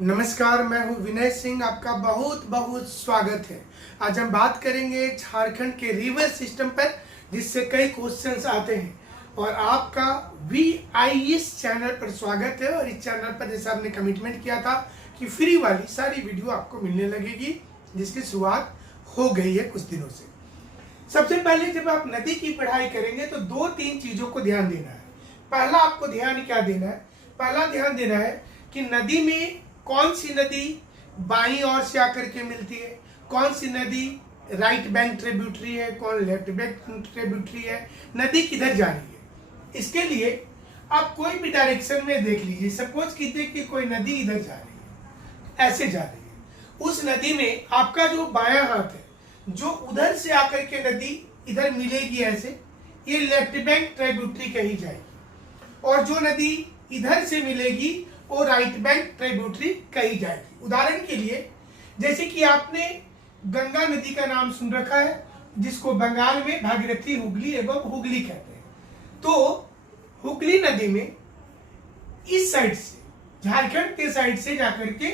नमस्कार, मैं हूं विनय सिंह। आपका बहुत बहुत स्वागत है। आज हम बात करेंगे झारखंड के रिवर सिस्टम पर, जिससे कई क्वेश्चंस आते हैं। और आपका VIS चैनल पर स्वागत है। और इस चैनल पर जैसे आपने कमिटमेंट किया था कि फ्री वाली सारी वीडियो आपको मिलने लगेगी, जिसकी शुरुआत हो गई है कुछ दिनों से। सबसे पहले जब आप नदी की पढ़ाई करेंगे तो 2-3 चीजों को ध्यान देना है। पहला आपको ध्यान क्या देना है? पहला ध्यान देना है कि नदी में कौन सी नदी बाईं ओर से आकर के मिलती है, कौन सी नदी राइट बैंक ट्रिब्यूटरी है, कौन लेफ्ट बैंक ट्रिब्यूटरी है, नदी किधर जा रही है। इसके लिए आप कोई भी डायरेक्शन में देख लीजिए। सपोज कीजिए कि कोई नदी इधर जा रही है, ऐसे जा रही है। उस नदी में आपका जो बायां हाथ है, जो उधर से आकर के नदी इधर मिलेगी ऐसे, ये लेफ्ट बैंक ट्रिब्यूटरी कही जाएगी। और जो नदी इधर से मिलेगी वो राइट बैंक ट्रिब्यूटरी कही जाएगी। उदाहरण के लिए, जैसे कि आपने गंगा नदी का नाम सुन रखा है, जिसको बंगाल में भागीरथी, हुगली एवं हुगली कहते हैं। तो हुगली नदी में इस साइड से, झारखंड के साइड से जाकर के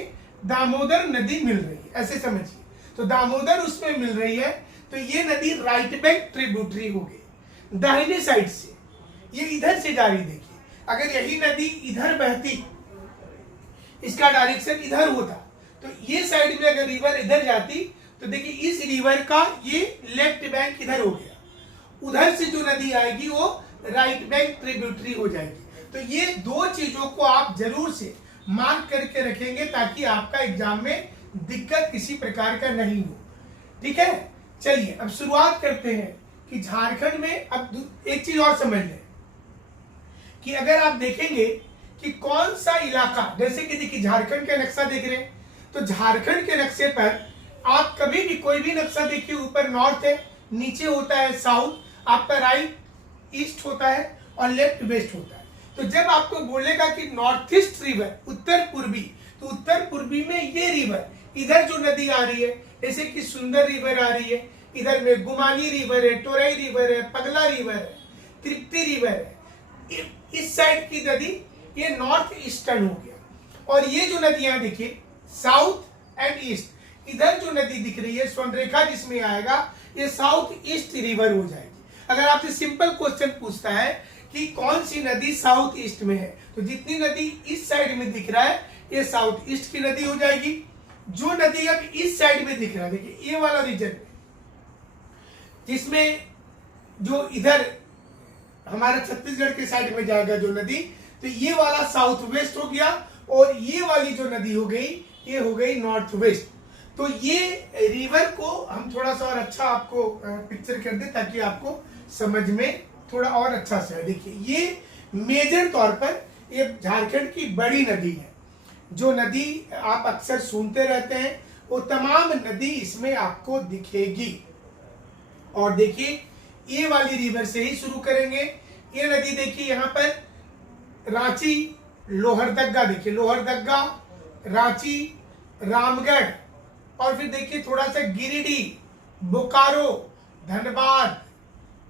दामोदर नदी मिल रही है, ऐसे समझिए। तो दामोदर उसमें मिल रही है, तो ये नदी राइट बैंक ट्रिब्यूटरी हो गई। दाहिने साइड से ये इधर से जा रही, देखिए, अगर यही नदी इधर बहती, इसका डायरेक्शन इधर होता, तो ये साइड में अगर रिवर इधर जाती, तो देखिए इस रिवर का ये लेफ्ट बैंक इधर हो गया। उधर से जो नदी आएगी वो राइट बैंक ट्रिब्यूटरी हो जाएगी। तो ये दो चीजों को आप जरूर से मार्क करके रखेंगे, ताकि आपका एग्जाम में दिक्कत किसी प्रकार का नहीं हो। ठीक है, चलिए अब शुरुआत करते हैं कि झारखंड में, अब एक चीज और समझ लें कि अगर आप देखेंगे कि कौन सा इलाका, जैसे कि देखिए झारखंड का नक्शा देख रहे हैं, तो झारखंड के नक्शे पर आप कभी भी कोई भी नक्शा देखिए, ऊपर नॉर्थ है, नीचे होता है साउथ, आपका राइट ईस्ट होता है और लेफ्ट वेस्ट होता है। तो जब आपको बोलेगा कि नॉर्थ ईस्ट रिवर, उत्तर पूर्वी, तो उत्तर पूर्वी में ये रिवर, इधर जो नदी आ रही है, जैसे कि सुंदर रिवर आ रही है, इधर में गुमानी रिवर है, टोरई रिवर है, पगला रिवर है, तृप्ति रिवर है। इस साइड की नदी ये नॉर्थ ईस्टर्न हो गया। और ये जो नदियां देखिए साउथ एंड ईस्ट, इधर जो नदी दिख रही है स्वर्णरेखा जिसमें आएगा, ये साउथ ईस्ट रिवर हो जाएगी। अगर आपसे सिंपल क्वेश्चन पूछता है कि कौन सी नदी साउथ ईस्ट में है, तो जितनी नदी इस साइड में दिख रहा है ये साउथ ईस्ट की नदी हो जाएगी। जो नदी अब इस साइड में दिख रहा है, देखिए ये वाला रीजन में, जिसमें जो इधर हमारे छत्तीसगढ़ के साइड में जाएगा जो नदी, तो ये वाला साउथ वेस्ट हो गया। और ये वाली जो नदी हो गई, ये हो गई नॉर्थ वेस्ट। तो ये रिवर को हम थोड़ा सा और अच्छा आपको पिक्चर कर दे, ताकि आपको समझ में थोड़ा और अच्छा से। देखिए ये मेजर तौर पर ये झारखंड की बड़ी नदी है। जो नदी आप अक्सर सुनते रहते हैं, वो तमाम नदी इसमें आपको दिखेगी। और देखिए ये वाली रिवर से ही शुरू करेंगे। ये नदी देखिए यहाँ पर रांची, लोहरदग्गा, देखिए लोहरदग्गा, रांची, रामगढ़, और फिर देखिए थोड़ा सा गिरिडीह, बोकारो, धनबाद,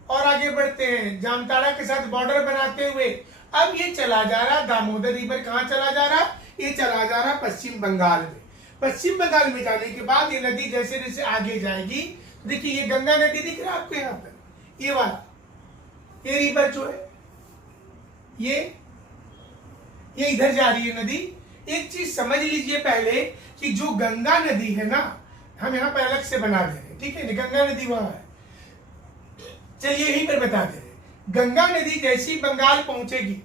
और आगे बढ़ते हैं जामताड़ा के साथ बॉर्डर बनाते हुए। अब ये चला जा रहा दामोदर रिवर, कहाँ चला जा रहा? ये चला जा रहा पश्चिम बंगाल में। पश्चिम बंगाल में जाने के बाद ये नदी जैसे जैसे आगे जाएगी, देखिए ये गंगा नदी दिख रहा है आपको यहाँ पर, ये वाला, ये रिवर जो है ये इधर जा रही है नदी। एक चीज समझ लीजिए पहले कि जो गंगा नदी है ना, हम यहाँ पर अलग से बना दे रहे, ठीक है, गंगा नदी वहां है, चलिए यहीं पर बता दे रहे। गंगा नदी जैसी बंगाल पहुंचेगी,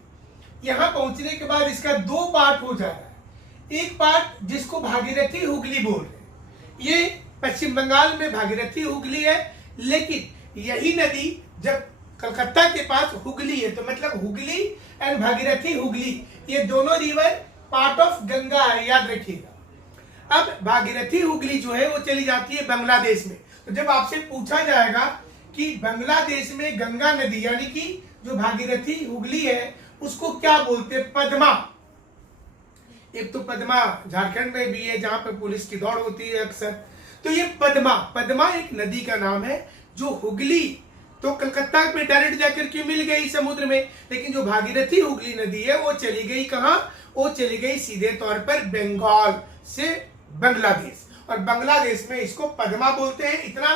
यहाँ पहुंचने के बाद इसका दो पार्ट हो जा रहा है। एक पार्ट जिसको भागीरथी हुगली बोल रहे, ये पश्चिम बंगाल में भागीरथी हुगली है। लेकिन यही नदी जब कलकत्ता के पास हुगली है, तो मतलब हुगली एंड भागीरथी हुगली, ये दोनों रिवर पार्ट ऑफ गंगा है, याद रखिएगा। अब भागीरथी हुगली जो है वो चली जाती है बांग्लादेश में। तो जब आपसे पूछा जाएगा कि बांग्लादेश में गंगा नदी, यानी कि जो भागीरथी हुगली है, उसको क्या बोलते हैं? पद्मा। एक तो पद्मा झारखंड में भी है, जहां पर पुलिस की दौड़ होती है अक्सर। तो ये पद्मा एक नदी का नाम है। जो हुगली तो कलकत्ता में डायरेक्ट जाकर के मिल गई समुद्र में, लेकिन जो भागीरथी हुगली नदी है वो चली गई कहाँ? वो चली गई सीधे तौर पर बंगाल से बांग्लादेश, और बांग्लादेश में इसको पद्मा बोलते हैं। इतना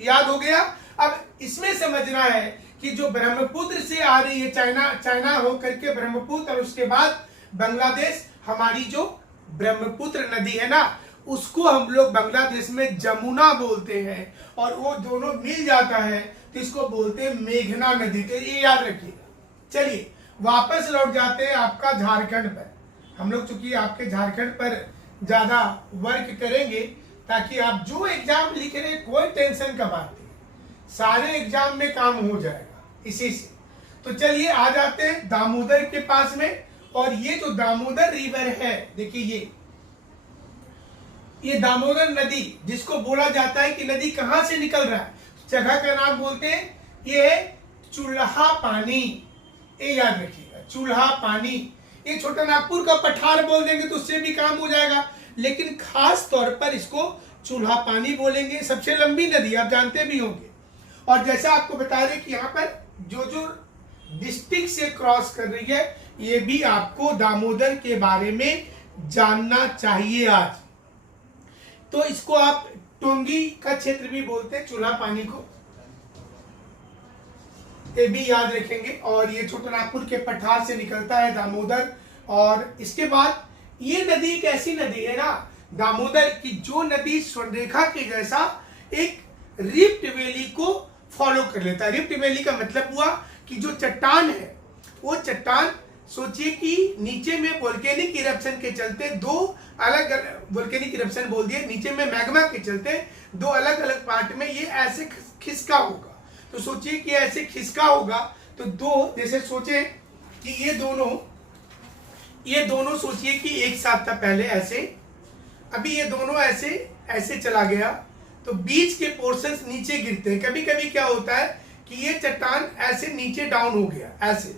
याद हो गया। अब इसमें समझना है कि जो ब्रह्मपुत्र से आ रही है, चाइना हो करके ब्रह्मपुत्र, और उसके बाद बांग्लादेश, हमारी जो ब्रह्मपुत्र नदी है ना, उसको हम लोग बांग्लादेश में जमुना बोलते हैं, और वो दोनों मिल जाता है तो इसको बोलते हैं मेघना नदी। तो ये याद रखिएगा। चलिए वापस लौट जाते हैं आपका झारखंड पर। हम लोग चूंकि आपके झारखंड पर ज्यादा वर्क करेंगे ताकि आप जो एग्जाम लिख रहे कोई टेंशन का बात नहीं, सारे एग्जाम में काम हो जाएगा इसी से। तो चलिए आ जाते हैं दामोदर के पास में। और ये जो दामोदर रिवर है, देखिए ये दामोदर नदी जिसको बोला जाता है कि नदी कहां से निकल रहा है, जगह का नाम बोलते हैं, ये है चूल्हा पानी। ये याद रखिएगा, चूल्हा पानी। ये छोटा नागपुर का पठार बोल देंगे तो उससे भी काम हो जाएगा, लेकिन खास तौर पर इसको चूल्हा पानी बोलेंगे। सबसे लंबी नदी आप जानते भी होंगे। और जैसा आपको बता रहे कि यहाँ पर जो जो डिस्ट्रिक्ट से क्रॉस कर रही है, ये भी आपको दामोदर के बारे में जानना चाहिए आज। तो इसको आप टोंगी का क्षेत्र भी बोलते हैं, चूल्हा पानी को, ये भी याद रखेंगे। और ये छोटा नागपुर के पठार से निकलता है दामोदर। और इसके बाद ये नदी एक ऐसी नदी है ना दामोदर की, जो नदी स्वर्णरेखा के जैसा एक रिफ्ट वैली को फॉलो कर लेता है। रिफ्ट वैली का मतलब हुआ कि जो चट्टान है, वो चट्टान सोचिए कि नीचे में वोल्केनिक इरप्शन के चलते दो अलग वोल्केनिक इरप्शन बोल दिए, नीचे में मैग्मा के चलते दो अलग अलग पार्ट में ये ऐसे खिसका होगा। तो सोचिए कि ऐसे खिसका होगा तो दो, जैसे सोचे कि ये दोनों सोचिए कि एक साथ था पहले ऐसे, अभी ये दोनों ऐसे ऐसे चला गया तो बीच के पोर्शंस नीचे गिरते हैं। कभी कभी क्या होता है कि ये चट्टान ऐसे नीचे डाउन हो गया ऐसे,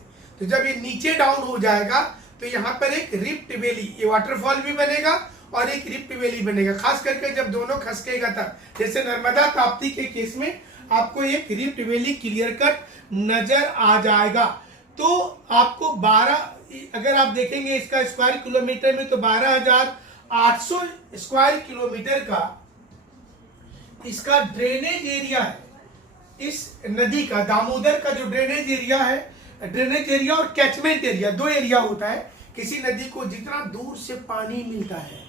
तो जब ये नीचे डाउन हो जाएगा तो यहाँ पर एक रिफ्ट वैली, ये वाटरफॉल भी बनेगा और एक रिफ्ट वैली बनेगा। खास करके जब दोनों खसकेगा तब, जैसे नर्मदा ताप्ती के केस में आपको एक रिफ्ट वैली क्लियर कट नजर आ जाएगा। तो आपको 12, अगर आप देखेंगे इसका स्क्वायर किलोमीटर में, तो 12,800 स्क्वायर किलोमीटर का इसका ड्रेनेज एरिया है। इस नदी का, दामोदर का जो ड्रेनेज एरिया है, ड्रेनेज एरिया और कैचमेंट एरिया, दो एरिया होता है। किसी नदी को जितना दूर से पानी मिलता है,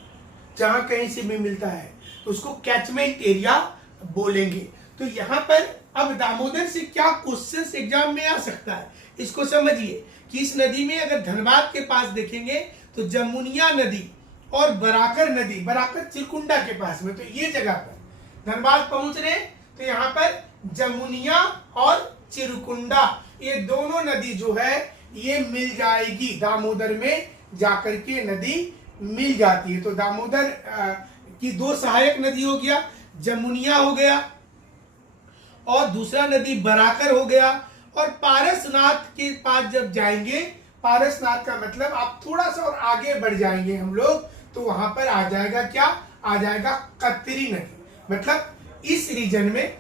जहां कहीं से भी मिलता है, तो उसको कैचमेंट एरिया बोलेंगे। तो यहाँ पर अब दामोदर से क्या क्वेश्चंस एग्जाम में आ सकता है, इसको समझिए कि इस नदी में अगर धनबाद के पास देखेंगे तो जमुनिया नदी और बराकर नदी, बराकर चिरकुंडा के पास में, तो ये जगह पर धनबाद पहुंच रहे तो यहाँ पर जमुनिया और चिरकुंडा, ये दोनों नदी जो है ये मिल जाएगी। दामोदर में जाकर के नदी मिल जाती है। तो दामोदर की दो सहायक नदी हो गया, जमुनिया हो गया और दूसरा नदी बराकर हो गया। और पारसनाथ के पास जब जाएंगे, पारसनाथ का मतलब आप थोड़ा सा और आगे बढ़ जाएंगे हम लोग, तो वहां पर आ जाएगा क्या, आ जाएगा कतरी नदी। मतलब इस रीजन में,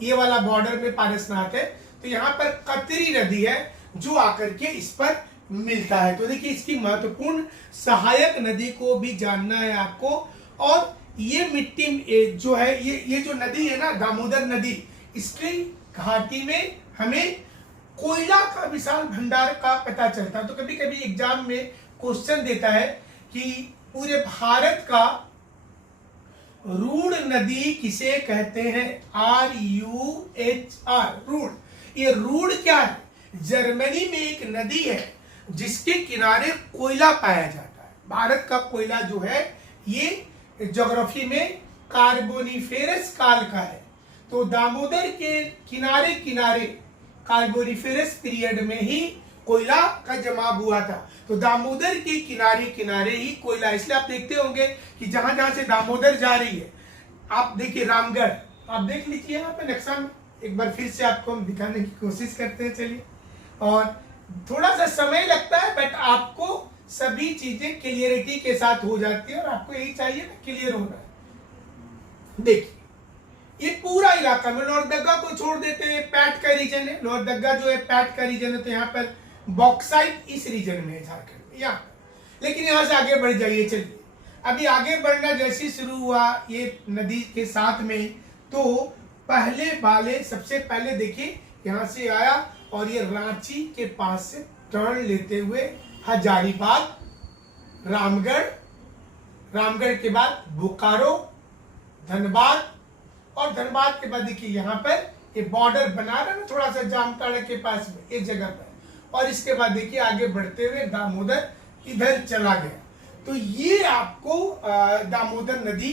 ये वाला बॉर्डर में पारसनाथ है, तो यहाँ पर कतरी नदी है जो आकर के इस पर मिलता है। तो देखिए इसकी महत्वपूर्ण सहायक नदी को भी जानना है आपको। और ये मिट्टी जो है, ये जो नदी है ना दामोदर नदी, इसकी घाटी में हमें कोयला का विशाल भंडार का पता चलता है। तो कभी कभी एग्जाम में क्वेश्चन देता है कि पूरे भारत का रूड़ नदी किसे कहते हैं, RUHR, रूड़। ये रूड़ क्या है, जर्मनी में एक नदी है जिसके किनारे कोयला पाया जाता है। भारत का कोयला जो है ये ज्योग्राफी में कार्बोनिफेरस काल का है। तो दामोदर के किनारे किनारे कार्बोनिफेरस पीरियड में ही कोयला का जमाव हुआ था। तो दामोदर के किनारे किनारे ही कोयला, इसलिए आप देखते होंगे कि जहां जहां से दामोदर जा रही है, आप देखिए रामगढ़, आप देख लीजिए यहाँ पे नक्शा में, एक बार फिर से आपको हम दिखाने की कोशिश करते हैं। चलिए, और थोड़ा सा समय लगता है बट आपको सभी चीजें क्लियरिटी के साथ हो जाती है, और आपको यही चाहिए ना, क्लियर होना है। देखिए ये पूरा इलाका में, लोहरदगा को छोड़ देते हैं, पैट का रीजन है, लोहरदगा जो है पैट का रीजन है, तो यहाँ पर बॉक्साइट इस रीजन में है झारखंड में। यहाँ लेकिन यहाँ से आगे बढ़ जाइए। चलिए अभी आगे बढ़ना जैसे ही शुरू हुआ ये नदी के साथ में, तो पहले वाले सबसे पहले देखिए यहाँ से आया और ये रांची के पास से टर्न लेते हुए हजारीबाग, रामगढ़, रामगढ़ के बाद बोकारो, धनबाद, और धनबाद के बाद देखिए यहाँ पर ये बॉर्डर बना रहा है ना थोड़ा सा जामताड़ा के पास में एक जगह पर, और इसके बाद देखिए आगे बढ़ते हुए दामोदर इधर चला गया। तो ये आपको दामोदर नदी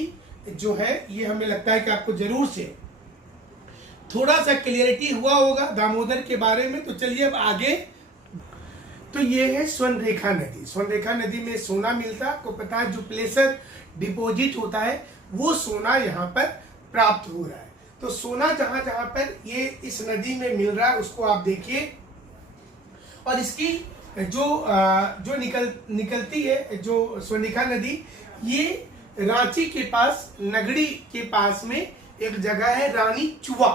जो है ये हमें लगता है कि आपको जरूर से थोड़ा सा क्लियरिटी हुआ होगा दामोदर के बारे में। तो चलिए अब आगे। तो ये है स्वर्णरेखा नदी। स्वर्णरेखा नदी में सोना मिलता है, आपको पता है जो प्लेसर डिपॉजिट होता है वो सोना यहाँ पर प्राप्त हो रहा है। तो सोना जहां जहां पर ये इस नदी में मिल रहा है उसको आप देखिए, और इसकी जो निकलती है जो स्वर्णरेखा नदी, ये रांची के पास नगड़ी के पास में एक जगह है रानी चुआ।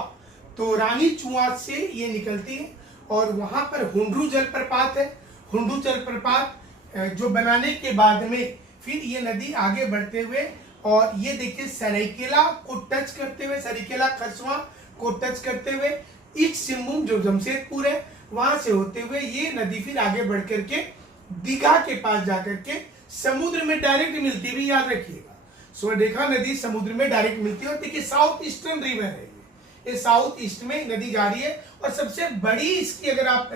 तो रानी चुआ से ये निकलती है और वहां पर हुंडरू जलप्रपात है। हुंडरू जलप्रपात जो बनाने के बाद में फिर ये नदी आगे बढ़ते हुए, और ये देखिए सरायकेला को टच करते हुए, सरायकेला खरसवां को टच करते हुए ईस्ट सिंहभूम जो जमशेदपुर है वहां से होते हुए ये नदी फिर आगे बढ़ करके दीघा के पास जाकर के समुद्र में डायरेक्ट मिलती हुई, याद रखिएगा स्वर्णरेखा नदी समुद्र में डायरेक्ट मिलती है। और देखिए साउथ ईस्टर्न रिवर है ये साउथ ईस्ट में नदी जा रही है। और सबसे बड़ी इसकी अगर आप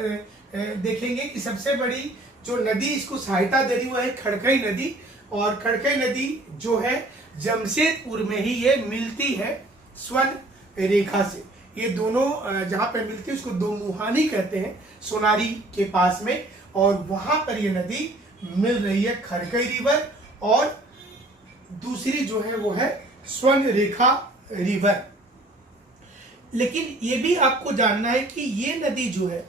देखेंगे कि सबसे बड़ी जो नदी इसको सहायता दे रही वो है खड़खई नदी, और खड़खई नदी जो है जमशेदपुर में ही ये मिलती है स्वर्ण रेखा से। ये दोनों जहां पर मिलती है उसको दो मुहानी कहते हैं सोनारी के पास में, और वहां पर ये नदी मिल रही है खड़खई रिवर, और दूसरी जो है वो है स्वर्ण रेखा रिवर। लेकिन ये भी आपको जानना है कि ये नदी जो है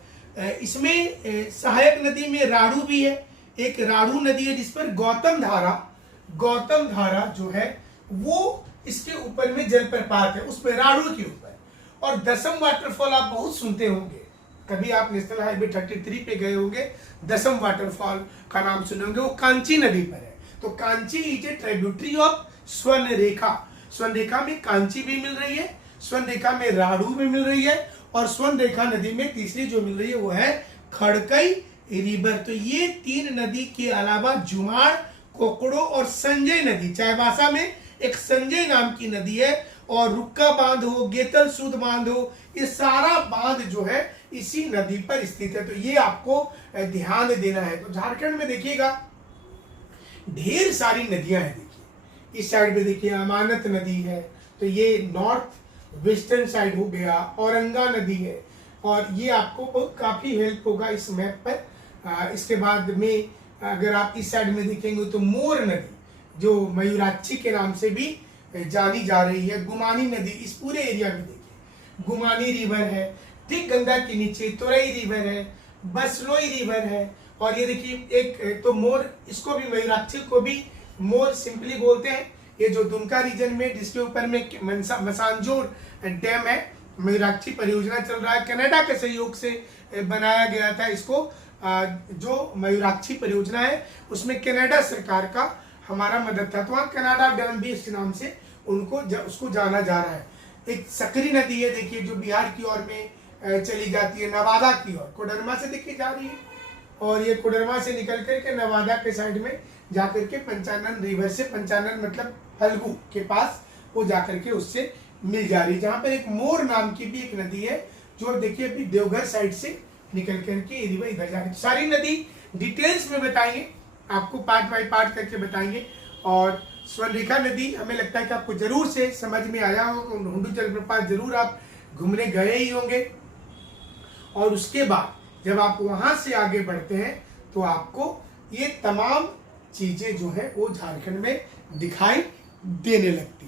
इसमें सहायक नदी में राड़ू भी है, एक राड़ू नदी है जिस पर गौतम धारा जो है वो इसके ऊपर में जलप्रपात है, उस पर राड़ू के ऊपर। और दसम वाटरफॉल आप बहुत सुनते होंगे, कभी आप नेशनल हाईवे 33 पे गए होंगे, दसम वाटरफॉल का नाम सुने होंगे, वो कांची नदी पर है। तो Kanchi is a tributary of Swarnarekha. Swarnarekha में कांची भी मिल रही है, स्वर्णरेखा में राड़ू भी मिल रही है, और स्वर्णरेखा नदी में तीसरी जो मिल रही है वो है खड़कई रिवर। तो ये तीन नदी के अलावा जुमाड़, कोकड़ो और संजय नदी, चाईबासा में एक संजय नाम की नदी है, और रुक्का बांध हो, गेतल सूद बांध हो, ये सारा बांध जो है इसी नदी पर स्थित है। तो ये आपको ध्यान देना है। तो झारखंड में देखिएगा ढेर सारी नदियां हैं। देखिए इस साइड पे देखिए अमानत नदी है, तो ये नॉर्थ वेस्टर्न साइड हो गया, औरंगा नदी है, और ये आपको बहुत काफी हेल्प होगा इस मैप पर। इसके बाद में अगर आप इस साइड में देखेंगे तो मोर नदी जो मयूराक्षी के नाम से भी जानी जा रही है, गुमानी नदी इस पूरे एरिया में देखिए गुमानी रिवर है, ठीक गंगा के नीचे तुरई रिवर है, बसलोई रिवर है, और ये देखिए एक तो मोर, इसको भी मयूराक्षी को भी मोर सिंपली बोलते हैं। ये जो दुमका रीजन में जिसके ऊपर में मसांजोर डैम है, मयूराक्षी परियोजना चल रहा है, कनाडा के सहयोग से बनाया गया था इसको। जो मयूराक्षी परियोजना है उसमें कनाडा सरकार का हमारा मदद था, तो वहाँ कनाडा डैम भी इस नाम से उसको जाना जा रहा है। एक सकरी नदी है देखिए जो बिहार की ओर में चली जाती है, नवादा की ओर, कोडरमा से देखी जा रही है, और ये कोडरमा से निकल करके नवादा के साइड में जाकर के पंचानन रिवर से, पंचानन मतलब फल्गु के पास, वो जाकर के उससे मिल जा रही है। जहाँ पर एक मोर नाम की भी एक नदी है जो देखिए अभी देवघर साइड से निकल करके रिवर इधर जा रही है। सारी नदी डिटेल्स में बताएंगे आपको, पार्ट बाय पार्ट करके बताएंगे। और स्वर्णरेखा नदी हमें लगता है कि आपको जरूर से समझ में आया होगा, हुंडरू जलप्रपात जरूर आप घूमने गए ही होंगे। और उसके बाद जब आप वहां से आगे बढ़ते हैं तो आपको ये तमाम चीजें जो है वो झारखंड में दिखाई देने लगती है।